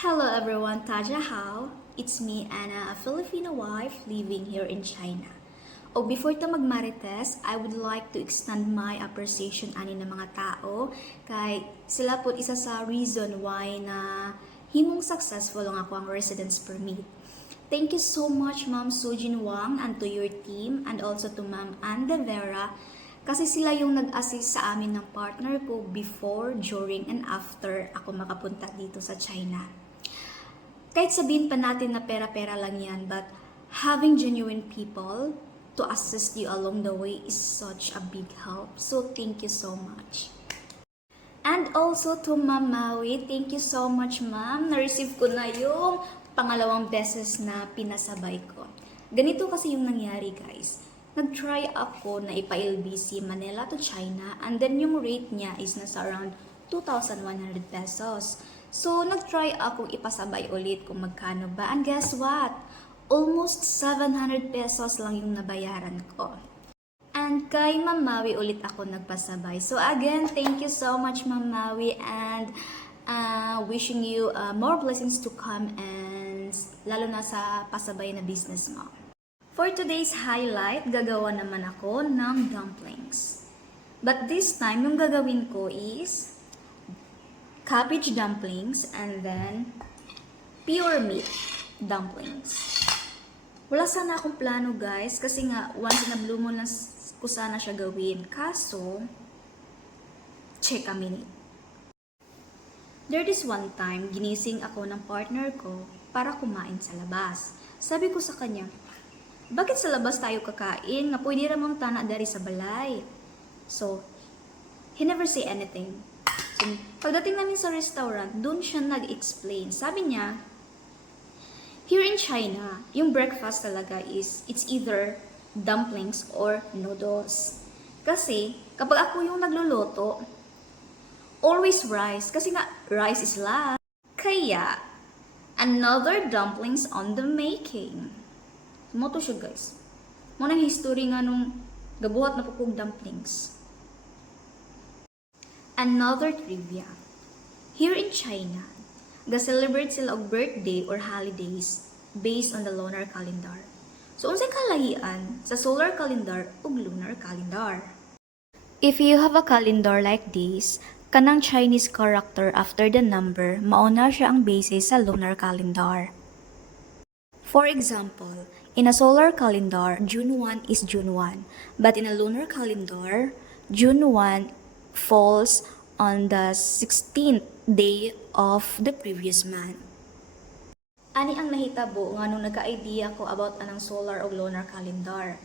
Hello everyone, Taja How. It's me, Anna, a Filipino wife living here in China. Before ta magmarites, I would like to extend my appreciation ani ng mga tao kay sila po isa sa reason why na himong successful ang ako ang residence permit. Thank you so much Ma'am Sujin Wang and to your team and also to Ma'am Anne De Vera kasi sila yung nag-assist sa amin ng partner ko before, during, and after ako makapunta dito sa China. Kahit sabihin pa natin na pera-pera lang yan, but having genuine people to assist you along the way is such a big help. So, thank you so much. And also to Ma'am Maui, thank you so much ma'am. Na-receive ko na yung pangalawang beses na pinasabay ko. Ganito kasi yung nangyari guys. Nag-try ako na ipa-LBC Manila to China and then yung rate niya is nasa around 2,100 pesos. So, nag-try akong ipasabay ulit kung magkano ba. And guess what? Almost 700 pesos lang yung nabayaran ko. And kay Ma'am Maui ulit ako nagpasabay. So again, thank you so much Ma'am Maui and wishing you more blessings to come and lalo na sa pasabay na business mo. For today's highlight, gagawa naman ako ng dumplings. But this time, yung gagawin ko is cabbage dumplings and then pure meat dumplings. Wala sana akong plano guys kasi nga once na blue moon lang ko sana siya gawin. Kaso, check a minute. There is one time, ginising ako ng partner ko para kumain sa labas. Sabi ko sa kanya, bakit sa labas tayo kakain? Nga pwede ramang tana dari sa balay. So, he never say anything. So, pagdating namin sa restaurant, doon siya nag-explain. Sabi niya, here in China, yung breakfast talaga is, it's either dumplings or noodles. Kasi, kapag ako yung nagluluto, always rice. Kasi nga, rice is last. Kaya, another dumplings on the making. Moto siya guys. Mo nang history nga nung gabuhat na pupog dumplings. Another trivia. Here in China, ga-celebrate sila og birthday or holidays based on the lunar calendar. So, unsay kalahian sa solar calendar ug lunar calendar? If you have a calendar like this, kanang Chinese character after the number, mauna siya ang basis sa lunar calendar. For example, in a solar calendar, June 1 is June 1, but in a lunar calendar, June 1 falls on the 16th day of the previous month. Ani ang nahitabo nga nung nagka-idea ko about anang solar o lunar calendar.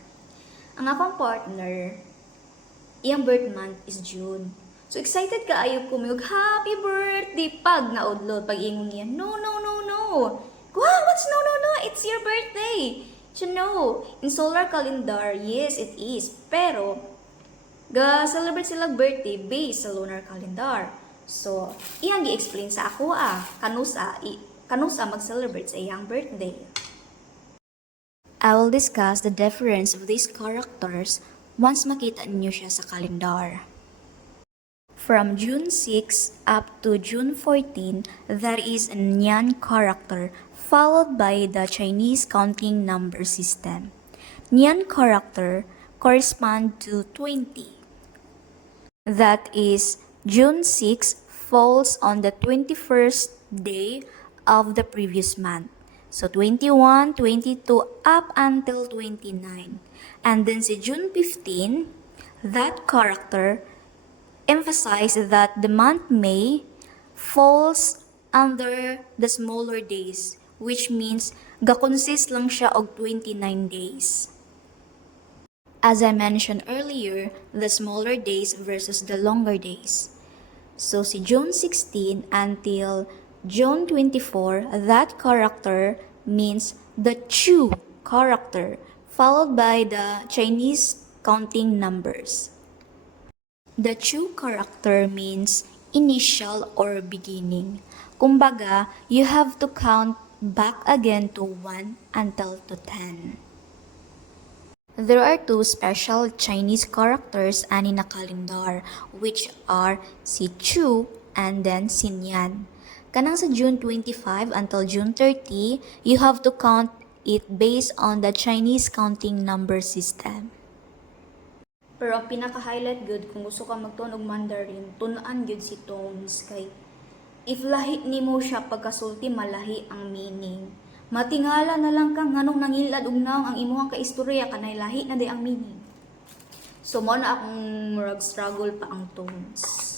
Ang akong partner, iyang birth month is June. So excited ka ayo kumiyog, happy birthday! Pag naudlot, pag ingon niya, no. Wow, what's no? It's your birthday! So no, in solar calendar, yes it is. Pero, ga-celebrate silang birthday based sa lunar calendar. So, iyang gi-explain sa ako kanusa mag-celebrate sa iyang birthday. I will discuss the difference of these characters once makita niyo siya sa calendar. From June 6 up to June 14, there is a Nian character followed by the Chinese counting number system. Nian character correspond to 20. That is, June 6 falls on the 21st day of the previous month. So 21, 22 up until 29. And then si June 15, that character emphasize that the month May falls under the smaller days, which means ga-consist lang siya og 29 days. As I mentioned earlier, the smaller days versus the longer days. So si June 16 until June 24, that character means the Chu character, followed by the Chinese counting numbers. The Chu character means initial or beginning. Kumbaga, you have to count back again to 1 until to 10. There are two special Chinese characters ani na calendar, which are si Chu and then si Nian. Kanang sa June 25 until June 30, you have to count it based on the Chinese counting number system. Pero ang pinaka-highlight good kung gusto ka magtuon og Mandarin, tunaan gyud si tones kay if lahi nimo siya pagkasulti malahi ang meaning. Matingala na lang ka nganong nangilad og naong ang imuhang kaistorya kanay lahi na day ang meaning. So mo na akong murag struggle pa ang tones.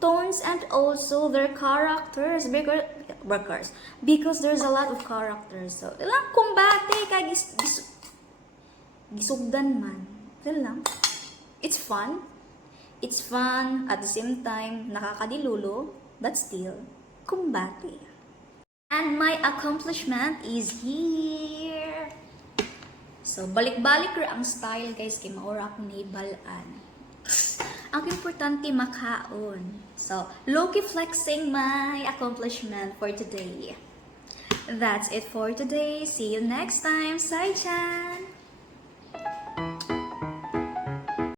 Tones and also their characters because there's a lot of characters. So ilang kumbate kay gisugdan man. Lang. It's fun. It's fun at the same time nakakadilulo but still kumbate. And my accomplishment is here. So balik-balik ra ang style guys kay maura akong naibalaan. Ang importante makaon. So low-key flexing my accomplishment for today. That's it for today. See you next time. Sai-chan!